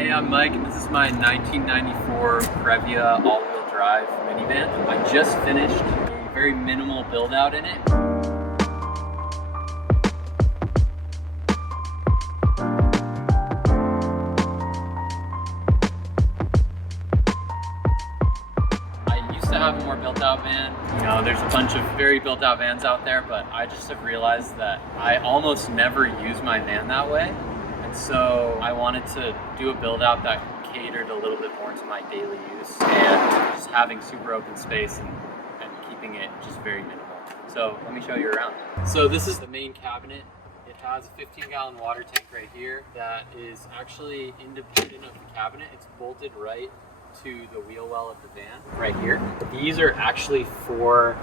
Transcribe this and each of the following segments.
Hey, I'm Mike, and this is my 1994 Previa all-wheel drive minivan. I just finished a very minimal build-out in it. I used to have a more built-out van. You know, there's a bunch of very built-out vans out there, but I just have realized that I almost never use my van that way. And so I wanted to do a build out that catered a little bit more to my daily use and just having super open space and keeping it just very minimal. So let me show you around. So this is the main cabinet. It has a 15-gallon water tank right here that is actually independent of the cabinet. It's bolted right to the wheel well of the van right here. These are actually for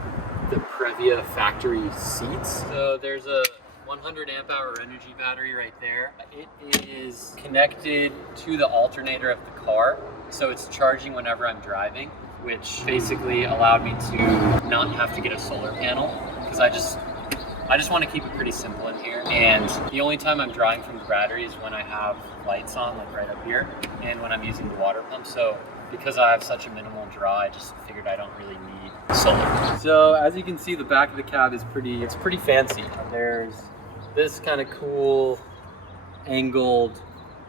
the Previa factory seats. So there's a 100 amp hour energy battery right there. It is connected to the alternator of the car, so it's charging whenever I'm driving, which basically allowed me to not have to get a solar panel, because I just want to keep it pretty simple in here. And the only time I'm drawing from the battery is when I have lights on, like right up here, and when I'm using the water pump. So because I have such a minimal draw, I just figured I don't really need solar. So as you can see, the back of the cab is pretty fancy. There's this kind of cool angled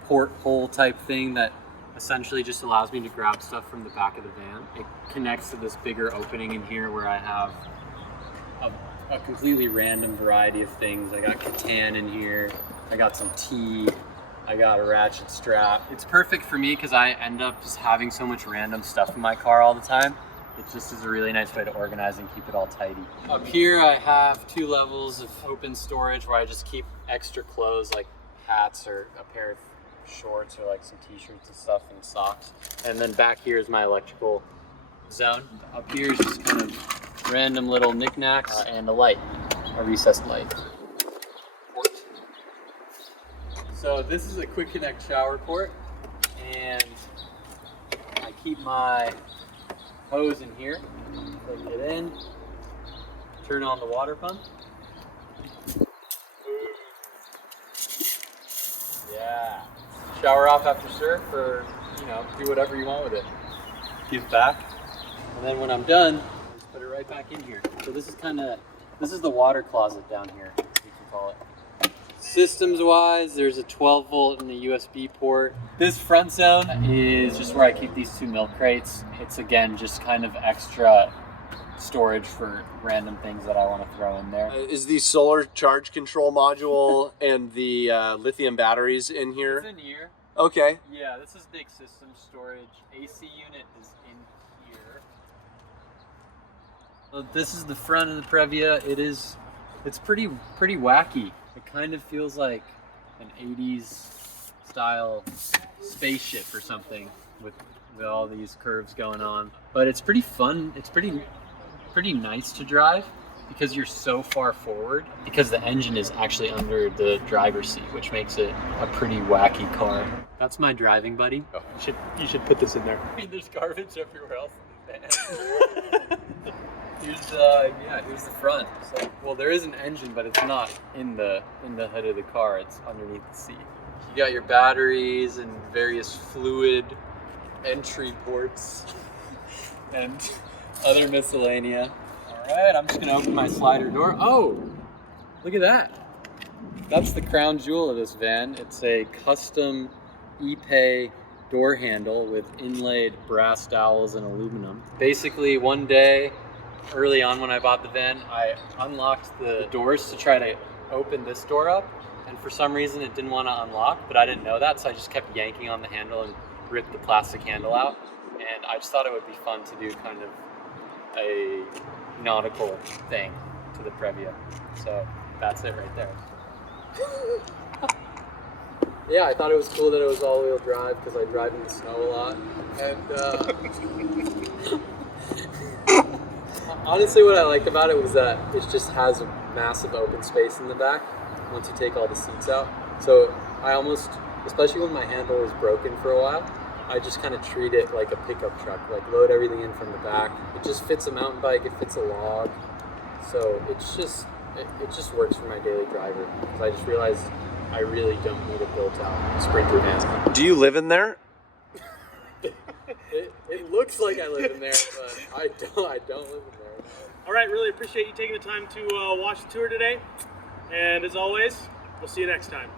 porthole type thing that essentially just allows me to grab stuff from the back of the van. It connects to this bigger opening in here where I have a completely random variety of things. I got Catan in here, I got some tea, I got a ratchet strap. It's perfect for me because I end up just having so much random stuff in my car all the time. It just is a really nice way to organize and keep it all tidy. Up here I have 2 levels of open storage where I just keep extra clothes like hats or a pair of shorts or like some t-shirts and stuff and socks. And then back here is my electrical zone. Up here is just kind of random little knickknacks and a light, a recessed light. So this is a quick connect shower port, and I keep my hose in here, plug it in, turn on the water pump. Yeah. Shower off after surf, or do whatever you want with it. Give back. And then when I'm done, just put it right back in here. So this is the water closet down here, you can call it. Systems wise, there's a 12 volt and a USB port. This front zone is just where I keep these 2 milk crates. It's again just kind of extra storage for random things that I want to throw in there. Is the solar charge control module and the lithium batteries in here? It's in here. Okay. Yeah, this is big system storage. AC unit is in here. So this is the front of the Previa. It's pretty wacky. It kind of feels like an 80s style spaceship or something with all these curves going on. But it's pretty fun. It's pretty nice to drive because you're so far forward, because the engine is actually under the driver's seat, which makes it a pretty wacky car. That's my driving buddy. Oh, you should put this in there. I mean, there's garbage everywhere else in the van. Here's the front. So, well, there is an engine, but it's not in the hood of the car. It's underneath the seat. You got your batteries and various fluid entry ports and other miscellanea. All right, I'm just gonna open my slider door. Oh, look at that. That's the crown jewel of this van. It's a custom Ipe door handle with inlaid brass dowels and aluminum. Basically, one day, early on when I bought the van, I unlocked the doors to try to open this door up, and for some reason it didn't want to unlock, but I didn't know that, so I just kept yanking on the handle and ripped the plastic handle out. And I just thought it would be fun to do kind of a nautical thing to the Previa. So that's it right there. Yeah, I thought it was cool that it was all-wheel drive because I drive in the snow a lot. And honestly, what I liked about it was that it just has a massive open space in the back once you take all the seats out. So I almost, especially when my handle was broken for a while, I just kind of treat it like a pickup truck, like load everything in from the back. It just fits a mountain bike, it fits a log. So it just works for my daily driver. Because I just realized I really don't need a built-out Sprinter van. Do you live in there? It looks like I live in there, but I don't live in there. All right, really appreciate you taking the time to watch the tour today. And as always, we'll see you next time.